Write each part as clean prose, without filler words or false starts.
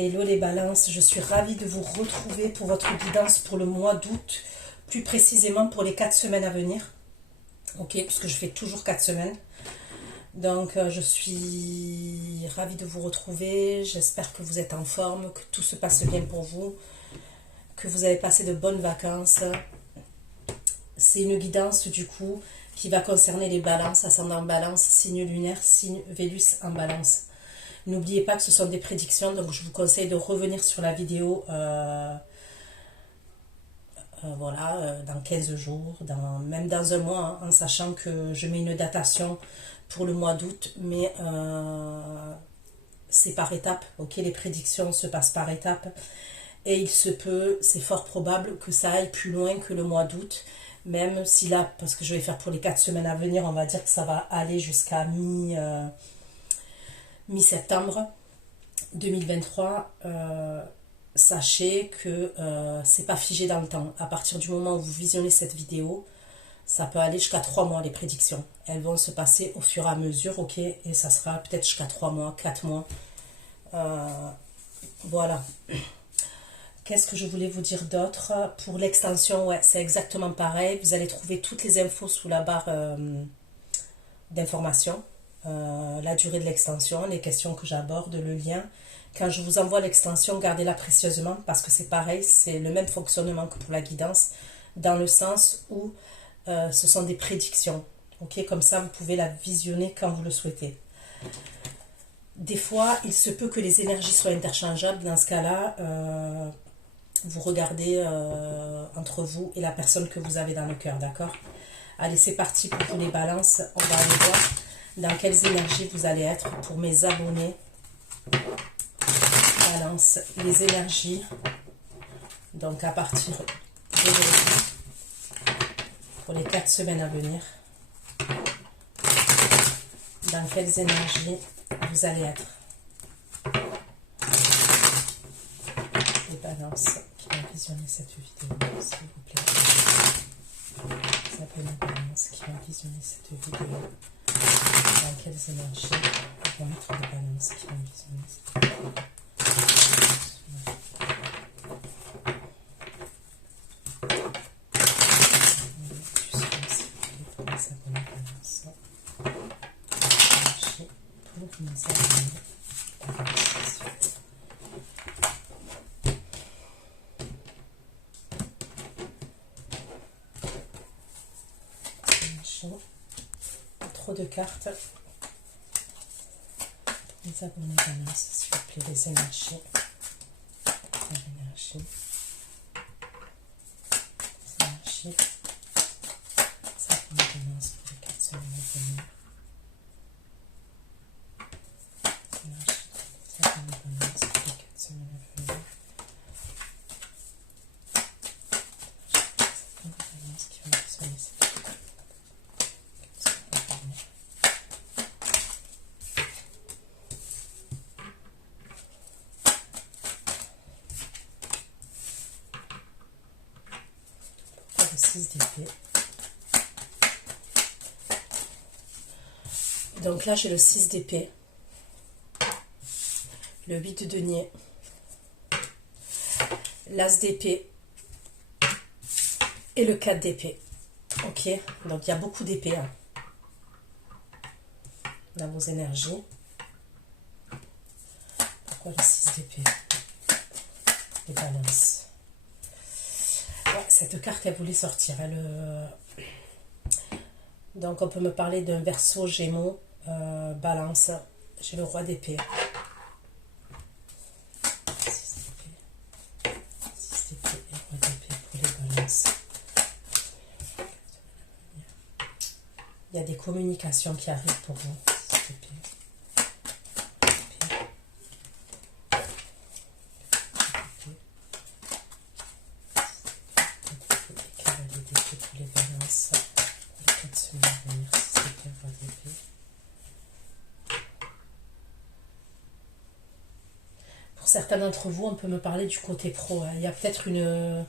Hello les balances, je suis ravie de vous retrouver pour votre guidance pour le mois d'août, plus précisément pour les 4 semaines à venir. Ok, puisque je fais toujours 4 semaines. Donc je suis ravie de vous retrouver, j'espère que vous êtes en forme, que tout se passe bien pour vous, que vous avez passé de bonnes vacances. C'est une guidance du coup qui va concerner les balances, ascendant balance, signe lunaire, signe Vénus en balance. N'oubliez pas que ce sont des prédictions, donc je vous conseille de revenir sur la vidéo dans 15 jours, même dans un mois, hein, en sachant que je mets une datation pour le mois d'août, mais c'est par étapes, ok, les prédictions se passent par étapes, et il se peut, c'est fort probable que ça aille plus loin que le mois d'août, même si là, parce que je vais faire pour les 4 semaines à venir, on va dire que ça va aller jusqu'à mi-septembre 2023, sachez que c'est pas figé dans le temps. À partir du moment où vous visionnez cette vidéo, ça peut aller jusqu'à 3 mois les prédictions. Elles vont se passer au fur et à mesure, ok, et ça sera peut-être jusqu'à 3 mois, 4 mois. Voilà. Qu'est-ce que je voulais vous dire d'autre? Pour l'extension, ouais, c'est exactement pareil. Vous allez trouver toutes les infos sous la barre d'information. La durée de l'extension, les questions que j'aborde, le lien. Quand je vous envoie l'extension, gardez-la précieusement parce que c'est pareil, c'est le même fonctionnement que pour la guidance, dans le sens où ce sont des prédictions. Ok, comme ça, vous pouvez la visionner quand vous le souhaitez. Des fois, il se peut que les énergies soient interchangeables. Dans ce cas-là, vous regardez entre vous et la personne que vous avez dans le cœur, d'accord? Allez, c'est parti pour vous les balances. On va aller voir dans quelles énergies vous allez être pour mes abonnés. Balance, les énergies. Donc à partir d'aujourd'hui, pour les 4 semaines à venir, dans quelles énergies vous allez être. Les balances qui vont visionner cette vidéo, s'il vous plaît. Les balances qui vont visionner cette vidéo. Dans quelles énergies vont être les balances qui vont visionner cette vidéo. Trop de cartes. Les abonnés balance, s'il vous plaît, les énergies. Les énergies. Les énergies. Les abonnés balance pour les 4 semaines à venir. Les énergies. Les abonnés balance pour les 4 semaines à venir. Les abonnés balance qui vont visionner cette vidéo. Le 6 d'épée. Donc là j'ai le 6 d'épée, le 8 de denier, l'as d'épée et le 4 d'épée. Ok, donc il y a beaucoup d'épées hein, dans vos énergies. Pourquoi le 6 d'épée? Les balances. Ouais, cette carte elle voulait sortir. Donc on peut me parler d'un Verseau, Gémeaux, Balance. J'ai le roi d'épée. 6 d'épée. 6 d'épée et roi d'épée pour les balances. Il y a des communications qui arrivent pour vous. 6 d'épée. Et cavalier d'épée pour les balances. Pour les 4 semaines à venir. 6 d'épée, roi d'épée. Pour certains d'entre vous, on peut me parler du côté pro. Il y a peut-être une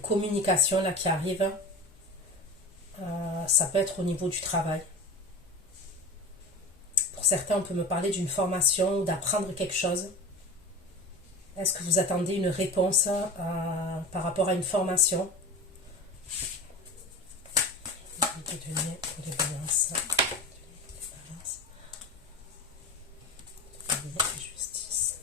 communication là qui arrive. Ça peut être au niveau du travail. Pour certains, on peut me parler d'une formation ou d'apprendre quelque chose. Est-ce que vous attendez une réponse par rapport à une formation? Pour les balances. Justice.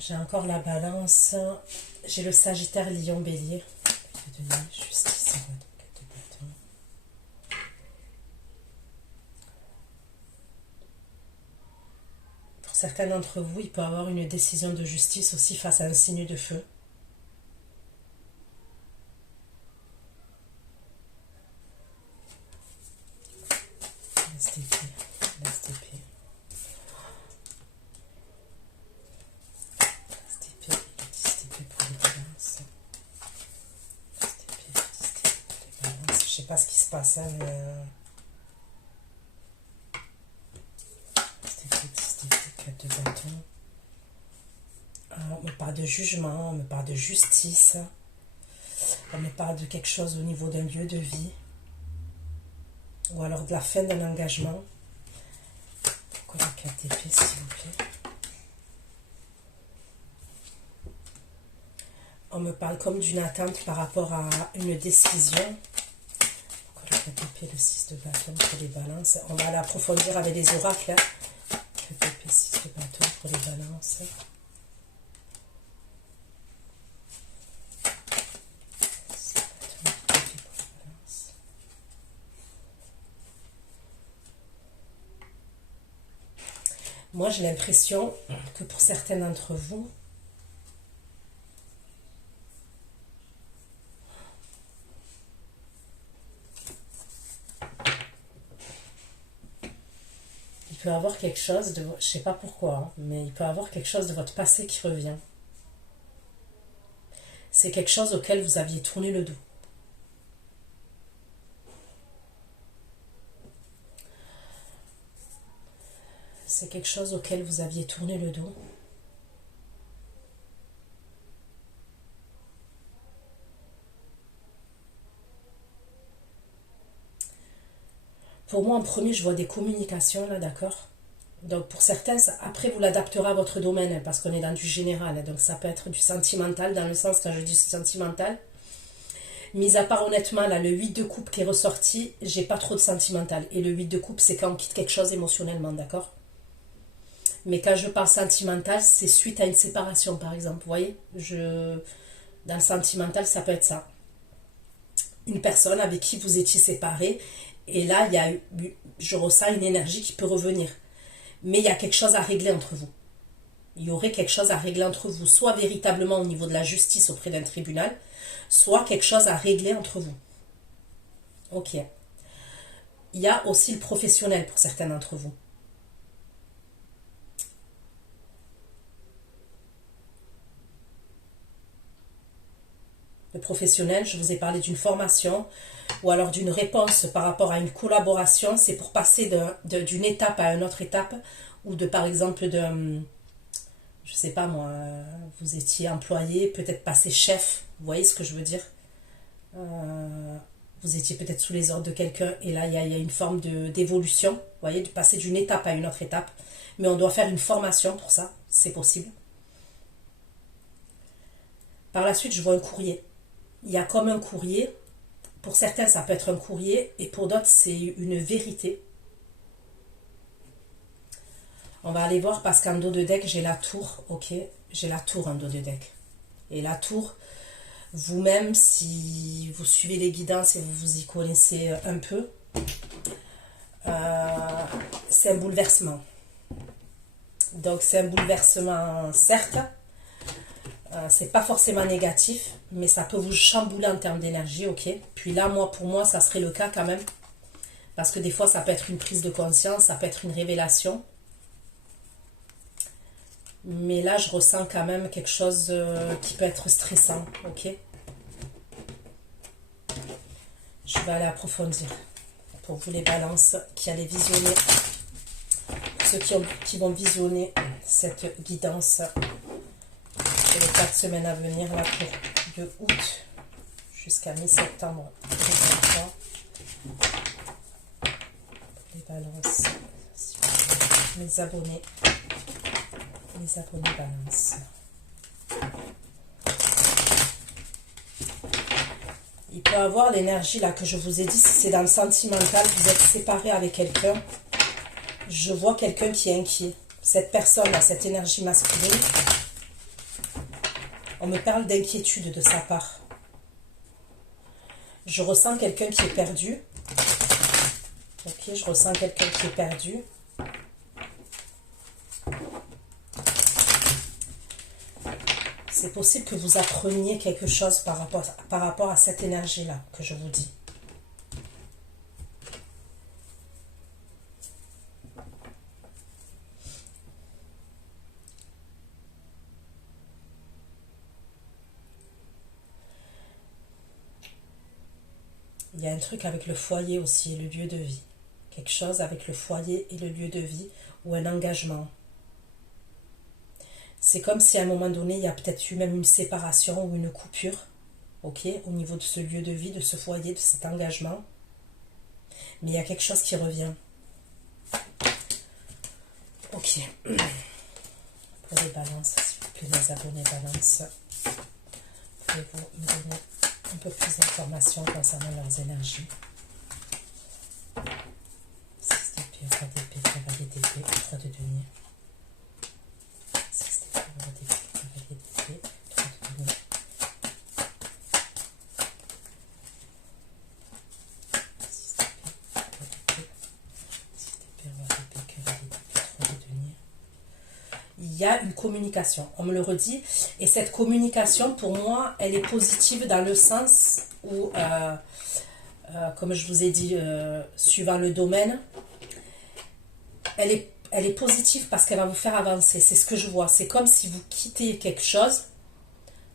J'ai encore la balance. J'ai le Sagittaire, Lion, Bélier. Justice. Pour certains d'entre vous, il peut y avoir une décision de justice aussi face à un signe de feu. Je sais pas ce qui se passe, hein, mais... de bâton. On me parle de jugement, on me parle de justice, on me parle de quelque chose au niveau d'un lieu de vie, ou alors de la fin d'un engagement. Pourquoi la 4 d'épée, s'il vous plaît? On me parle comme d'une attente par rapport à une décision. Pourquoi la 4 d'épée, le 6 de bâton pour les balances? On va aller approfondir avec les oracles. 4 d'épée, 6 de bâton pour les balances. Moi, j'ai l'impression que pour certains d'entre vous, il peut y avoir quelque chose de... Je sais pas pourquoi, hein, mais il peut y avoir quelque chose de votre passé qui revient. C'est quelque chose auquel vous aviez tourné le dos. C'est quelque chose auquel vous aviez tourné le dos. Pour moi, en premier, je vois des communications, là, d'accord? Donc, pour certains, après, vous l'adapterez à votre domaine, hein, parce qu'on est dans du général. Hein, donc, ça peut être du sentimental, dans le sens, quand je dis sentimental. Mis à part, honnêtement, là, le 8 de coupe qui est ressorti, j'ai pas trop de sentimental. Et le 8 de coupe, c'est quand on quitte quelque chose émotionnellement, d'accord? Mais quand je parle sentimental, c'est suite à une séparation, par exemple. Vous voyez, dans le sentimental, ça peut être ça. Une personne avec qui vous étiez séparés. Et là, je ressens une énergie qui peut revenir. Mais il y a quelque chose à régler entre vous. Il y aurait quelque chose à régler entre vous. Soit véritablement au niveau de la justice auprès d'un tribunal, soit quelque chose à régler entre vous. Ok. Il y a aussi le professionnel pour certains d'entre vous. Le professionnel, je vous ai parlé d'une formation ou alors d'une réponse par rapport à une collaboration. C'est pour passer d'une étape à une autre étape ou par exemple, je sais pas moi, vous étiez employé, peut-être passer chef. Vous voyez ce que je veux dire? Vous étiez peut-être sous les ordres de quelqu'un et là, il y a une forme d'évolution. Vous voyez, de passer d'une étape à une autre étape. Mais on doit faire une formation pour ça. C'est possible. Par la suite, je vois un courrier. Il y a comme un courrier. Pour certains, ça peut être un courrier. Et pour d'autres, c'est une vérité. On va aller voir parce qu'en dos de deck, j'ai la tour. Ok, j'ai la tour en dos de deck. Et la tour, vous-même, si vous suivez les guidances et vous vous y connaissez un peu, c'est un bouleversement. Donc, c'est un bouleversement, certes. C'est pas forcément négatif, mais ça peut vous chambouler en termes d'énergie, ok? Puis là, pour moi, ça serait le cas quand même. Parce que des fois, ça peut être une prise de conscience, ça peut être une révélation. Mais là, je ressens quand même quelque chose qui peut être stressant, ok? Je vais aller approfondir. Pour vous les balances qui allez visionner, ceux qui vont visionner cette guidance sur les 4 semaines à venir, là, pour de août jusqu'à mi-septembre 2023. Les balances. Les abonnés balance. Il peut avoir l'énergie là que je vous ai dit, si c'est dans le sentimental, vous êtes séparés avec quelqu'un. Je vois quelqu'un qui est inquiet. Cette personne a cette énergie masculine. On me parle d'inquiétude de sa part. Je ressens quelqu'un qui est perdu. Ok, je ressens quelqu'un qui est perdu. C'est possible que vous appreniez quelque chose par rapport à cette énergie-là que je vous dis. Il y a un truc avec le foyer aussi et le lieu de vie. Quelque chose avec le foyer et le lieu de vie ou un engagement. C'est comme si à un moment donné, il y a peut-être eu même une séparation ou une coupure, ok, au niveau de ce lieu de vie, de ce foyer, de cet engagement. Mais il y a quelque chose qui revient. Ok. Pour les balances, s'il vous plaît, les abonnés balance, pouvez-vous me donner un peu plus d'informations concernant leurs énergies? 6 d'épée, roi d'épée, cavalier d'épée, 3 de denier. 6 d'épée, roi d'épée, cavalier d'épée, 3 de denier. 6 d'épée, roi d'épée, cavalier d'épée, 3 de denier. Il y a une communication, on me le redit, et cette communication pour moi elle est positive dans le sens où comme je vous ai dit suivant le domaine, elle est positive parce qu'elle va vous faire avancer. C'est ce que je vois, c'est comme si vous quittez quelque chose.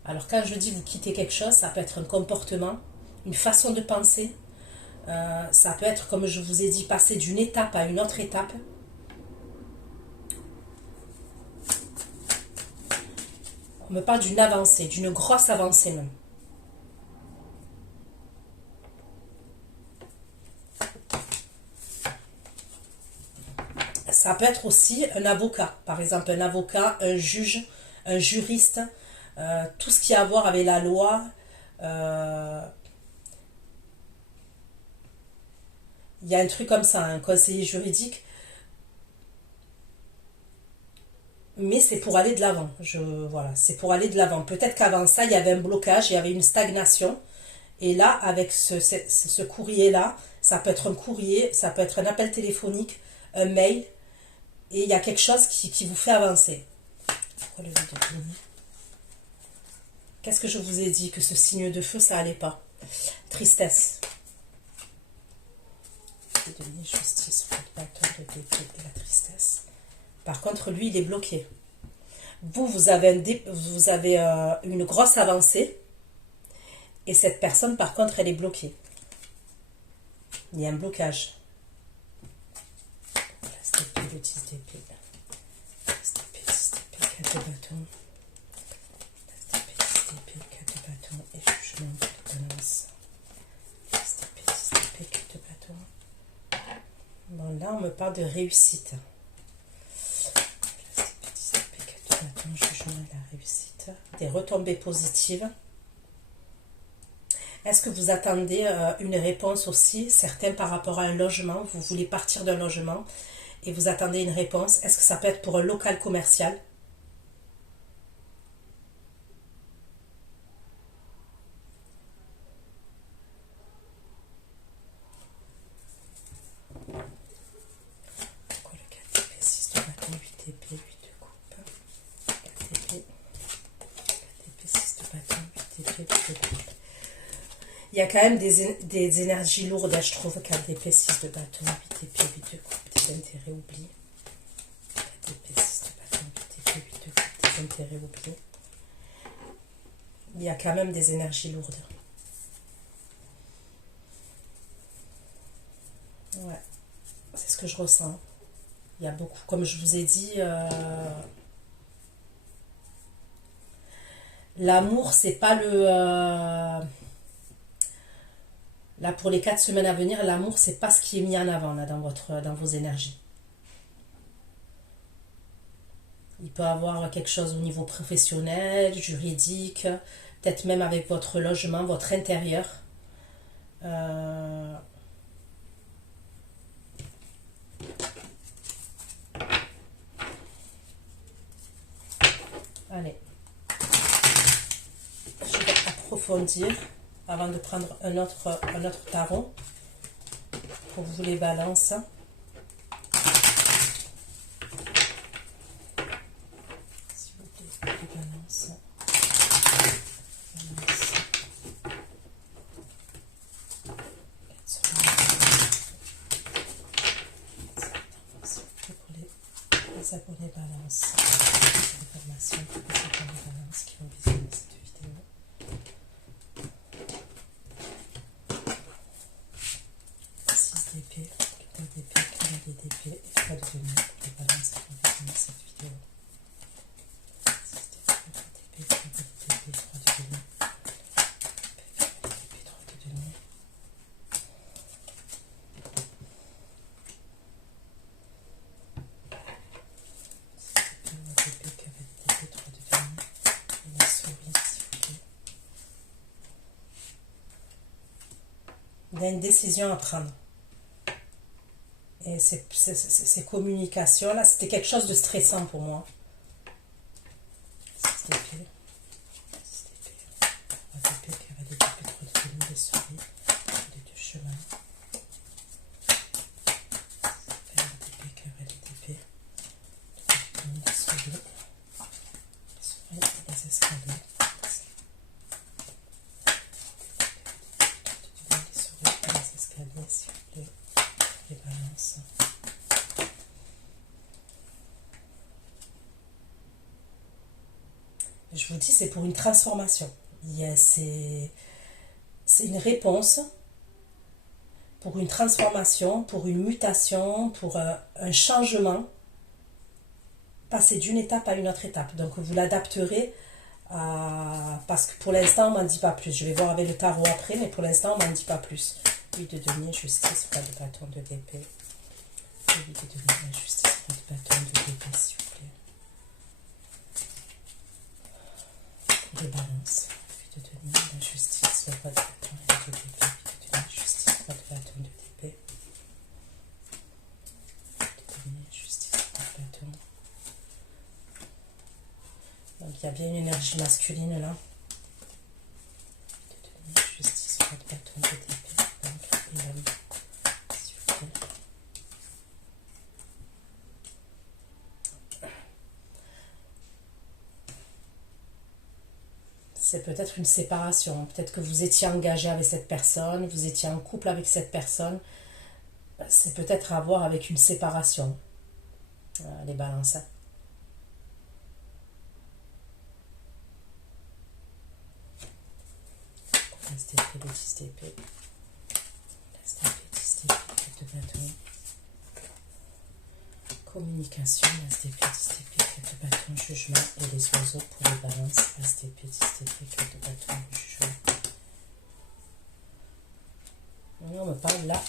Alors quand je dis vous quittez quelque chose, ça peut être un comportement, une façon de penser, ça peut être, comme je vous ai dit, passer d'une étape à une autre étape. On me parle d'une avancée, d'une grosse avancée même. Ça peut être aussi un avocat, par exemple un avocat, un juge, un juriste, tout ce qui a à voir avec la loi. Il y a un truc comme ça, un conseiller juridique. Mais c'est pour aller de l'avant. Voilà, c'est pour aller de l'avant. Peut-être qu'avant ça, il y avait un blocage, il y avait une stagnation. Et là, avec ce courrier-là, ça peut être un courrier, ça peut être un appel téléphonique, un mail. Et il y a quelque chose qui vous fait avancer. Pourquoi le vide de denier? Qu'est-ce que je vous ai dit? Que ce signe de feu, ça allait pas. Tristesse. Denier, justice, bâton de d'épée et la tristesse. Par contre, lui, il est bloqué. Vous avez une grosse avancée. Et cette personne, par contre, elle est bloquée. Il y a un blocage. Place d'épée, le 10 d'épée. Place d'épée, 10 d'épée, 4 de bâton. Place d'épée, 10 d'épée, 4 de bâton. Et jugement de balance. Place d'épée, 10 d'épée, 4 de bâton. Bon, là, on me parle de réussite. Jugement de la réussite, des retombées positives. Est-ce que vous attendez une réponse aussi, certains par rapport à un logement, vous voulez partir d'un logement et vous attendez une réponse? Est-ce que ça peut être pour un local commercial? Pourquoi le 4 d'épée, 6 de bâton, 8 d'épée, 8 de coupe, 4 d'épée, 6 de bâton, 8 d'épée, 8 de coupe. Il y a quand même des énergies lourdes, je trouve. 4 d'épée, 6 de bâton, 8 d'épée, 8 de coupe, des intérêts oubliés. 4 d'épée, 6 de bâton, 8 d'épée, 8 de coupe, des intérêts oubliés. Il y a quand même des énergies lourdes. Ouais, c'est ce que je ressens. Il y a beaucoup, comme je vous ai dit, l'amour, c'est pas le... là, pour les 4 semaines à venir, l'amour, c'est pas ce qui est mis en avant là, dans vos énergies. Il peut avoir quelque chose au niveau professionnel, juridique, peut-être même avec votre logement, votre intérieur. Euh, Allez, je vais approfondir avant de prendre un autre tarot pour vous les balances. S'il vous plaît, les balances. Les abonnés balance, les informations pour les abonnés balance qui vont visionner cette vidéo. Six d'épée, 4 d'épée, cavalier d'épée et 3 de denier pour les balances qui vont visionner cette vidéo. 6 d'épée, 4 d'épée, cavalier d'épée, 3 de denier. Cavalier d'épée, 3 de denier. Il y a une décision à prendre. Et ces communications, là, c'était quelque chose de stressant pour moi. 6 d'épée. 6 d'épée. 3 d'épée, cavalier d'épée, 3 de denier, des souris, les deux chemins. Cavalier d'épée, cavalier d'épée, 3 de denier, des souris, les escaliers. S'il vous plaît, les balances. Je vous dis, c'est pour une transformation. C'est une réponse pour une transformation, pour une mutation, pour un changement. Passer d'une étape à une autre étape. Donc vous l'adapterez parce que pour l'instant, on m'en dit pas plus. Je vais voir avec le tarot après, mais pour l'instant, on m'en dit pas plus. 8 de denier, justice, pas de bâton, de d'épée. 8 de denier, justice, pas de bâton, de d'épée, s'il vous plaît. Pour les balances. 8 de denier, la justice, pas de bâton, et de d'épée. 8 de denier, justice, pas de bâton, de d'épée. 8 de denier, justice, pas de bâton. Donc il y a bien une énergie masculine là. 8 de denier, justice, pas de bâton, de d'épée. C'est peut-être une séparation, peut-être que vous étiez engagé avec cette personne, vous étiez en couple avec cette personne, c'est peut-être à voir avec une séparation, les balances. L'as d'épée, le 10 d'épée. L'as d'épée, 10 d'épée, 4 de bâton. Communication, l'as d'épée, 10 d'épée, 4 de bâton, jugement et les oiseaux pour les balances. L'as d'épée, 10 d'épée, 4 de bâton, jugement. On me parle là,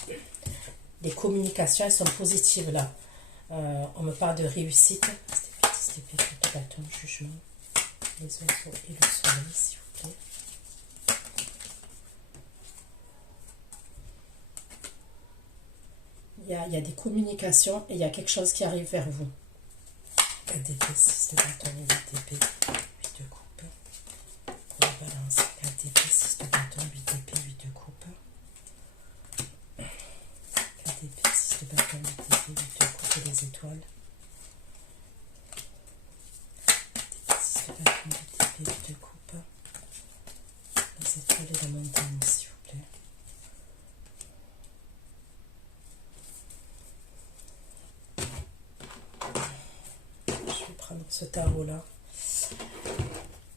les communications elles sont positives là. On me parle de réussite. L'as d'épée, 10 d'épée, 4 de bâton, jugement. Les oiseaux et le soleil, s'il vous plaît. Il y a des communications et il y a quelque chose qui arrive vers vous. 4 d'épée, 6 de bâton, 8 d'épée, 8 de coupe. Pour la balance, 4 d'épée, 6 de bâton, 8 d'épée, 8 de coupe. 4 d'épée, 6 de bâton, 8 d'épée, 8 de coupe et les étoiles. 4 d'épée, 6 de bâton, 8 d'épée, 8 de coupe. Les étoiles et la montagne, s'il vous plaît. Ce tarot là.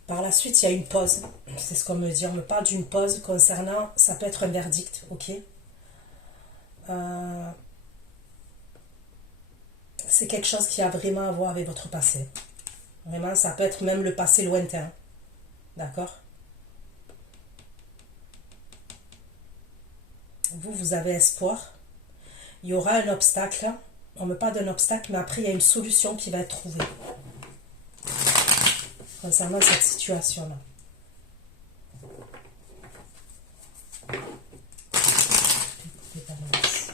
Par la suite, il y a une pause. C'est ce qu'on me dit. On me parle d'une pause concernant, ça peut être un verdict, ok. C'est quelque chose qui a vraiment à voir avec votre passé. Vraiment, ça peut être même le passé lointain. D'accord? Vous avez espoir. Il y aura un obstacle. On me parle d'un obstacle, mais après, il y a une solution qui va être trouvée. concernant cette situation-là. Les balances.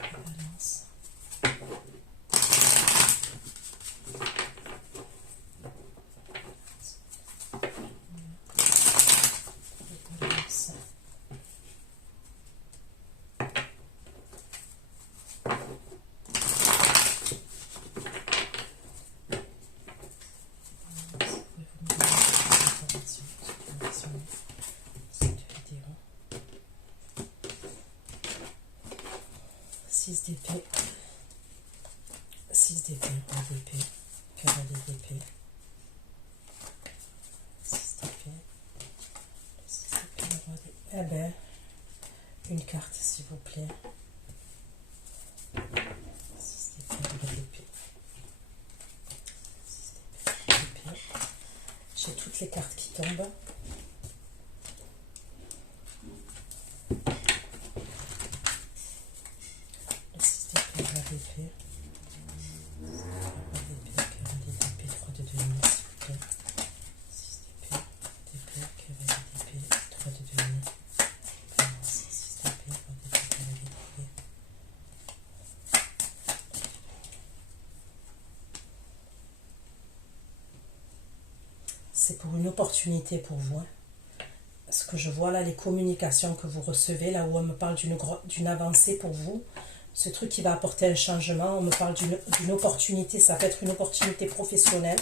Les balances. Six d'épée, 6 d'épée, roi d'épée, cavalier d'épée, 6 d'épée, 6 d'épée, roi d'épée. Eh ben, une carte s'il vous plaît. 6 d'épée, roi d'épée. 6 d'épée, roi d'épée. J'ai toutes les cartes qui tombent. C'est pour une opportunité pour vous. Hein. Ce que je vois là, les communications que vous recevez, là où on me parle d'une avancée pour vous, ce truc qui va apporter un changement, on me parle d'une opportunité, ça peut être une opportunité professionnelle.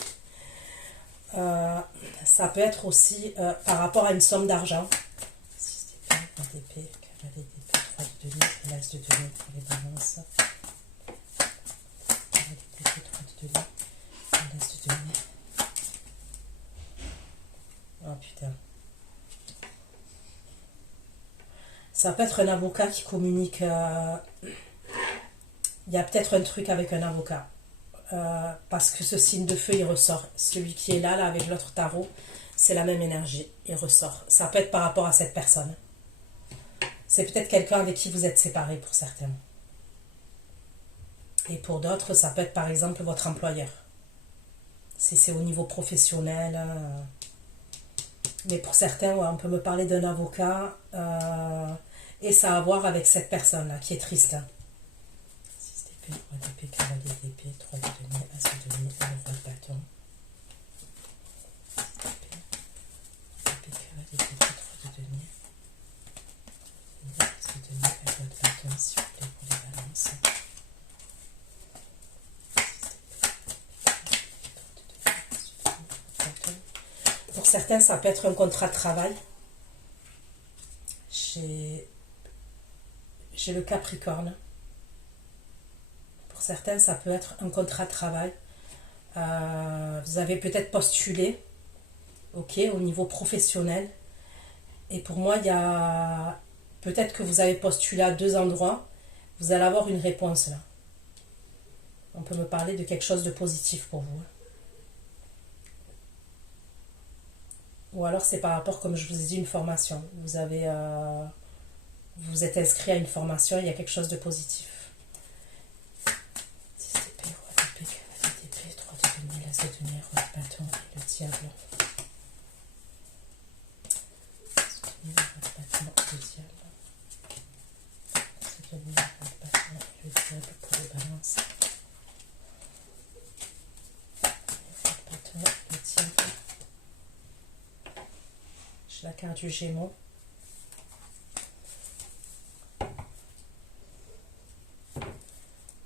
Ça peut être aussi par rapport à une somme d'argent. 6 d'épée, roi d'épée, cavalier d'épée, 3 de denier, l'as de denier pour les balances. Cavalier d'épée, 3 de denier, l'as de denier. Oh putain. Ça peut être un avocat qui communique. Il y a peut-être un truc avec un avocat. Parce que ce signe de feu, il ressort. Celui qui est là avec l'autre tarot, c'est la même énergie. Il ressort. Ça peut être par rapport à cette personne. C'est peut-être quelqu'un avec qui vous êtes séparés pour certains. Et pour d'autres, ça peut être par exemple votre employeur. Si c'est au niveau professionnel. Mais pour certains, ouais, on peut me parler d'un avocat. Et ça a à voir avec cette personne-là qui est triste. 6 d'épée, roi d'épée, cavalier d'épée, 3 de denier, as de denier, le roi de bâton. 6 d'épée, roi d'épée, cavalier d'épée, 3 de denier. As de denier, le roi de bâton, s'il vous plaît, pour les balances. 6 d'épée, 3 de denier, as de denier, le roi de bâton. Pour certains, ça peut être un contrat de travail. J'ai le Capricorne. Pour certains, ça peut être un contrat de travail. Vous avez peut-être postulé, ok, au niveau professionnel. Et pour moi, il y a peut-être que vous avez postulé à 2 endroits. Vous allez avoir une réponse là. On peut me parler de quelque chose de positif pour vous. Ou alors c'est par rapport, comme je vous ai dit, une formation. Vous êtes inscrit à une formation, il y a quelque chose de positif. 6 d'épée, roi d'épée, cavalier d'épée, 3 de denier, l'as de denier, roi de bâton et le diable. L'as de denier, le roi de bâton et le diable. L'as de denier, le roi de bâton et le diable pour les balances. Le roi de bâton et le diable. J'ai la carte du Gémeaux.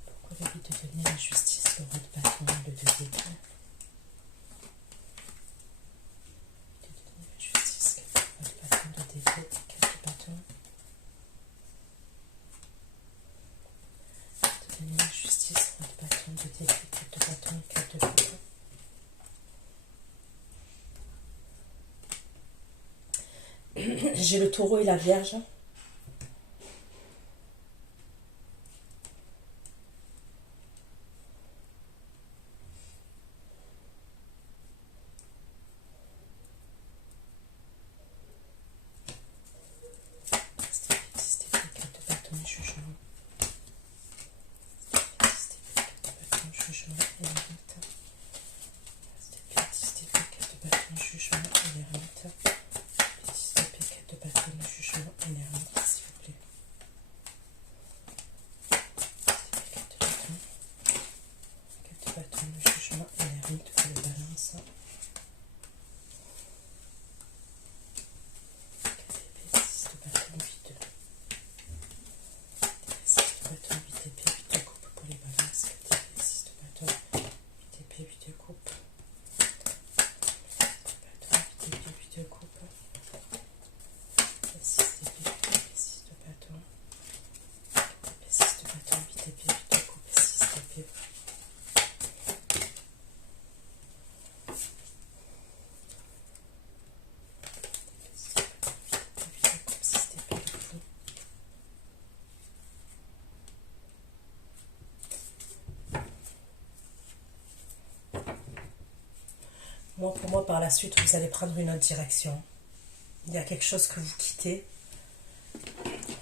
Pourquoi le 8 de denier, la justice, le roi de bâton et le 2 d'épée. Le 2 de denier, la justice, le roi de bâton, 2 d'épée, 4 de bâton. Le 2 de denier, la justice, roi de bâton, 2 d'épée, 4 de bâton, 4 de bâton. J'ai le taureau et la vierge. Pour moi, par la suite, vous allez prendre une autre direction. Il y a quelque chose que vous quittez.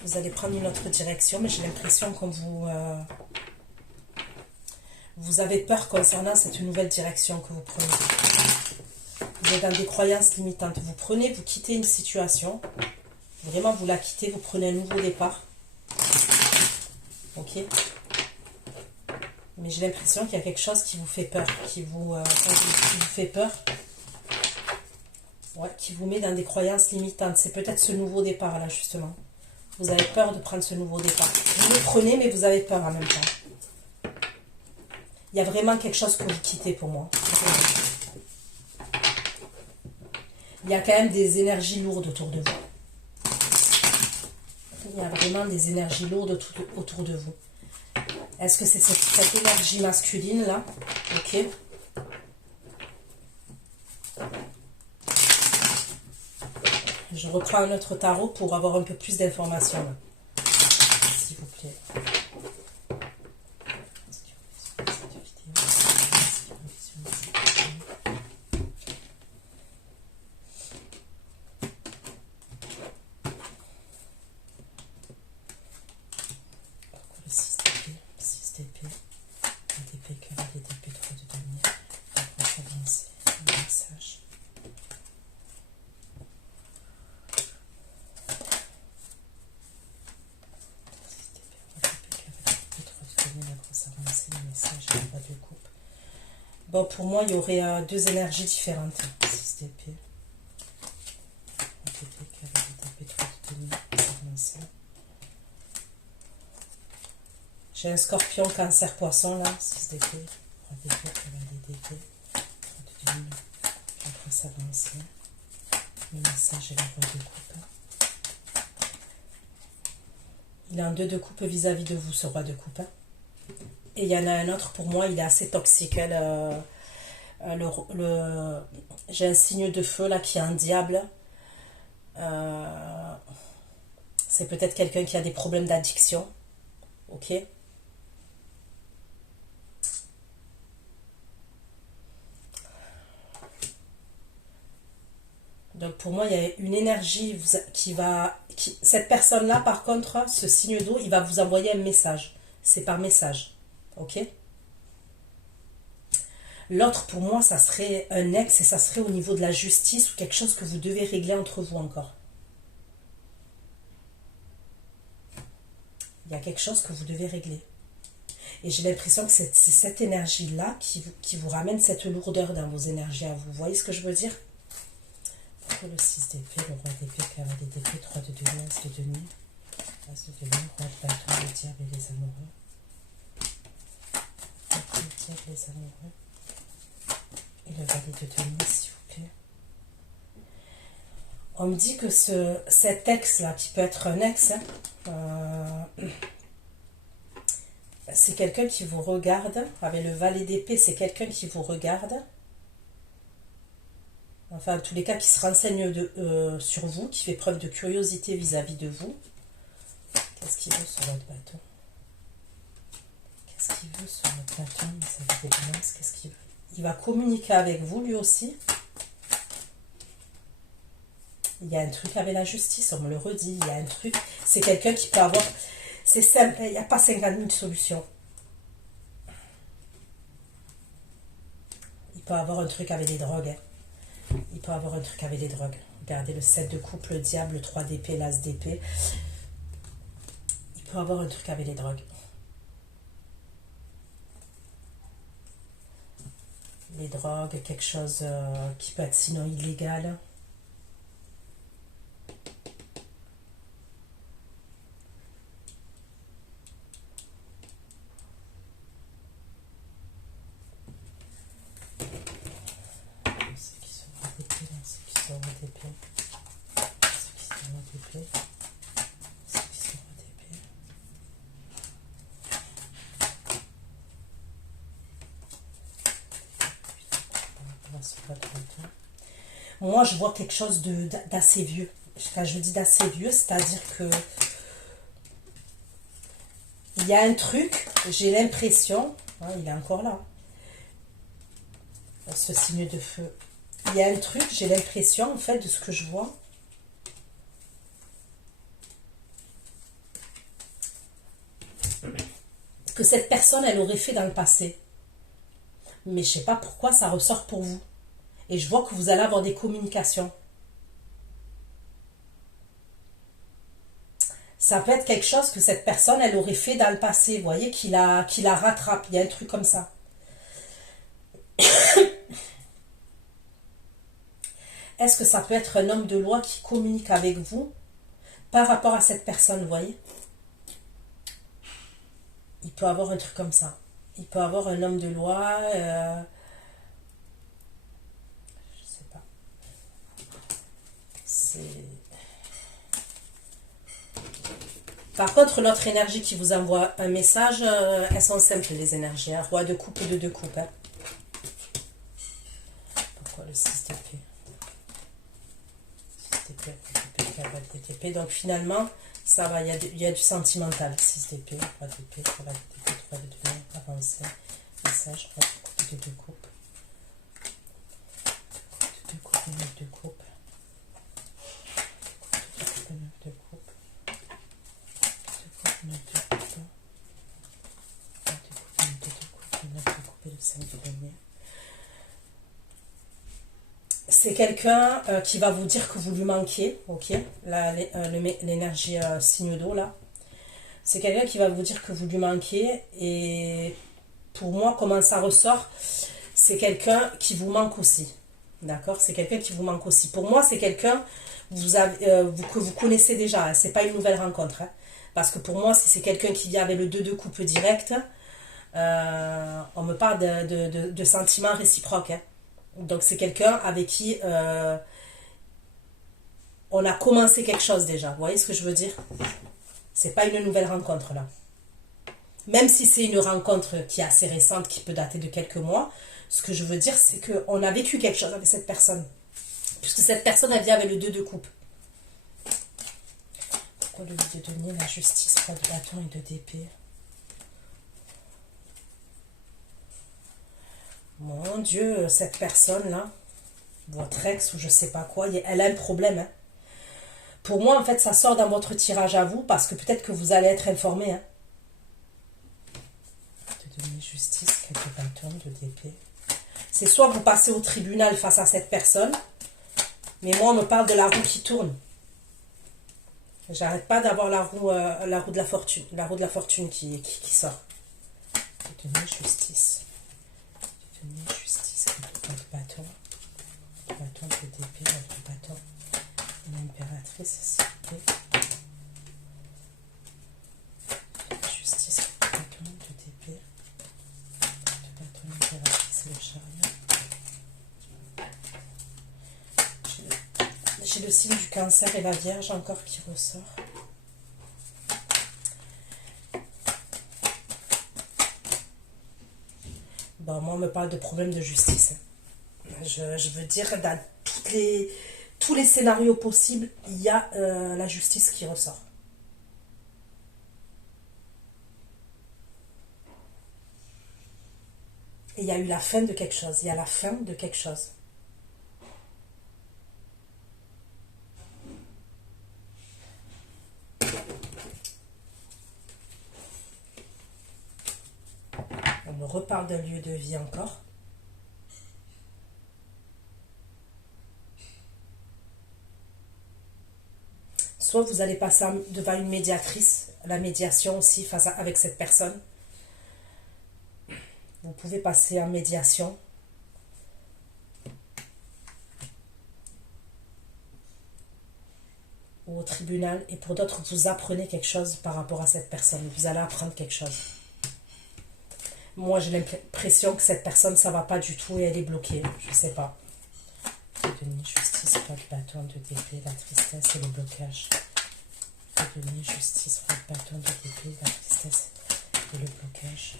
Vous allez prendre une autre direction, mais j'ai l'impression que vous avez peur concernant cette nouvelle direction que vous prenez. Vous êtes dans des croyances limitantes. Vous quittez une situation. Vraiment, vous la quittez, vous prenez un nouveau départ. Ok? Mais j'ai l'impression qu'il y a quelque chose qui vous fait peur, qui vous fait peur. Ouais, qui vous met dans des croyances limitantes. C'est peut-être ce nouveau départ là, justement. Vous avez peur de prendre ce nouveau départ. Vous le prenez, mais vous avez peur en même temps. Il y a vraiment quelque chose que vous quittez pour moi. Il y a quand même des énergies lourdes autour de vous. Il y a vraiment des énergies lourdes autour de vous. Est-ce que c'est cette énergie masculine là? Ok. Je reprends un autre tarot pour avoir un peu plus d'informations. S'il vous plaît. Le 6 d'épée, un d'épée, cavalier d'épée, 3 de denier, la croix avancée, le message. Bon, pour moi, il y aurait deux énergies différentes. 6 d'épée. J'ai un scorpion, cancer, poisson, là. 6 d'épée. 3 d'épée, cavalier d'épée. 3 de lune. Après s'avancer. Le message et la roi de coupe. Il a un 2 de coupe vis-à-vis de vous, ce roi de coupe. Et il y en a un autre, pour moi, il est assez toxique. J'ai un signe de feu, là, qui est un diable. C'est peut-être quelqu'un qui a des problèmes d'addiction. Ok? Donc pour moi, il y a une énergie qui va... cette personne-là, par contre, ce signe d'eau, il va vous envoyer un message. C'est par message. Ok? L'autre, pour moi, ça serait un ex et ça serait au niveau de la justice ou quelque chose que vous devez régler entre vous encore. Il y a quelque chose que vous devez régler. Et j'ai l'impression que c'est cette énergie-là qui vous ramène cette lourdeur dans vos énergies à vous. Vous voyez ce que je veux dire? Le 6 d'épée, le roi d'épée, cavalier d'épée, 3 de denier, as de denier, as de denier, roi de bâton, le diable et les amoureux. Le diable et les amoureux. Et le valet de denier, s'il vous plaît. On me dit que cet ex-là, qui peut être un ex, c'est quelqu'un qui vous regarde. Avec le valet d'épée, c'est quelqu'un qui vous regarde. Enfin, en tous les cas, qui se renseigne sur vous, qui fait preuve de curiosité vis-à-vis de vous. Qu'est-ce qu'il veut sur votre bâton? Qu'est-ce qu'il veut sur votre bâton vis-à-vis des balances? Qu'est-ce qu'il veut? Il va communiquer avec vous, lui aussi. Il y a un truc avec la justice, on me le redit. Il y a un truc. C'est quelqu'un qui peut avoir... C'est simple, il n'y a pas 50 000 solutions. Il peut avoir un truc avec les drogues, hein. Il peut avoir un truc avec les drogues. Regardez le 7 de coupe, le diable, le 3 d'épée, l'as d'épée. Il peut avoir un truc avec les drogues. Les drogues, quelque chose qui peut être sinon illégal. Moi, je vois quelque chose d'assez vieux. Quand je dis d'assez vieux, c'est-à-dire que il y a un truc, j'ai l'impression, hein, il est encore là, ce signe de feu, il y a un truc, j'ai l'impression, en fait, de ce que je vois. Que cette personne, elle aurait fait dans le passé. Mais je sais pas pourquoi ça ressort pour vous. Et je vois que vous allez avoir des communications. Ça peut être quelque chose que cette personne, elle aurait fait dans le passé. Vous voyez, qui la rattrape. Il y a un truc comme ça. Est-ce que ça peut être un homme de loi qui communique avec vous par rapport à cette personne, vous voyez? Il peut avoir un truc comme ça. Il peut avoir un homme de loi, je sais pas. C'est... Par contre, l'autre énergie qui vous envoie un message, elles sont simples, les énergies. Hein. Roi de coupe et de coupe. Hein. Pourquoi le 6 d'épée? 6 d'épée, donc finalement, ça va, il y a du sentimental. 6 d'épée, 3 d'épée, 3 d'épée, 3 de denier, avancé. Message, roi de coupe et de coupe. De coupe et 9 de coupe. De coupe et 9 de coupe. C'est quelqu'un qui va vous dire que vous lui manquez, ok? L'énergie signe d'eau, là. C'est quelqu'un qui va vous dire que vous lui manquez. Et pour moi, comment ça ressort? C'est quelqu'un qui vous manque aussi. D'accord? C'est quelqu'un qui vous manque aussi. Pour moi, c'est quelqu'un que vous connaissez déjà. Hein. C'est pas une nouvelle rencontre. Hein. Parce que pour moi, si c'est quelqu'un qui vient avec le 2 de coupe direct, on me parle de sentiments réciproques. Hein. Donc c'est quelqu'un avec qui on a commencé quelque chose déjà. Vous voyez ce que je veux dire? C'est pas une nouvelle rencontre là. Même si c'est une rencontre qui est assez récente, qui peut dater de quelques mois, ce que je veux dire, c'est qu'on a vécu quelque chose avec cette personne. Puisque cette personne, elle vient avec le 2 de coupe. Pourquoi le 8 de denier, la justice, 3 de bâton et 2 d'épée? Mon Dieu, cette personne-là, votre ex ou je sais pas quoi, elle a un problème. Hein. Pour moi, en fait, ça sort dans votre tirage à vous parce que peut-être que vous allez être informé. Hein. De donner justice, quelques bâtons, 2 d'épée. C'est soit vous passez au tribunal face à cette personne, mais moi, on me parle de la roue qui tourne. J'arrête pas d'avoir la roue de la fortune qui sort. De donner justice. Donner justice, quelques bâtons. Bâton, 2 d'épée, votre bâton. L'impératrice, s'il vous plaît. Justice, bâton, 2 d'épée. Le bâton, l'impératrice et le chariot. J'ai le signe du cancer et la vierge encore qui ressort. Bon, moi, on me parle de problème de justice. Je veux dire, dans tous les scénarios possibles, il y a la justice qui ressort. Et il y a eu la fin de quelque chose. Il y a la fin de quelque chose. On me reparle d'un lieu de vie encore. Soit vous allez passer devant une médiatrice, la médiation aussi avec cette personne. Vous pouvez passer en médiation. Ou au tribunal. Et pour d'autres, vous apprenez quelque chose par rapport à cette personne. Vous allez apprendre quelque chose. Moi, j'ai l'impression que cette personne, ça va pas du tout et elle est bloquée. Je sais pas. Devenir justice, pas de bâton, 2 d'épée, la tristesse et le blocage. Devenir justice, pas de bâton, 2 d'épée, la tristesse et le blocage.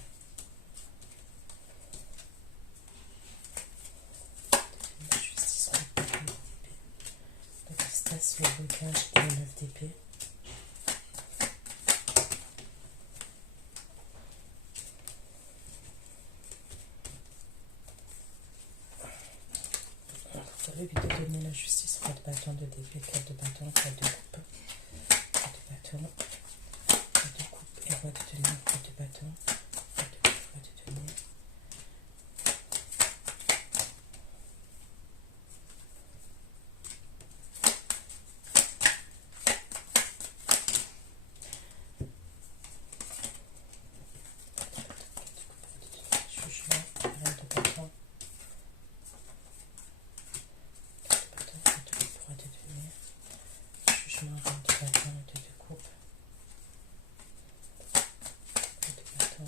Devenir justice, pas de bâton, 2 d'épée, la tristesse, le blocage et le 9 d'épée. lui de donner la justice. Roi de bâton, de d'épée, 4 de bâton, 4 de coupe. 4 de bâton, 4 de coupe. Et roi de denier, 4 de bâton, 4 de coupe, roi de denier. Jugement, reine de bâton. Roi de denier. Jugement, reine de bâton, 2 de coupe. Roi de bâton,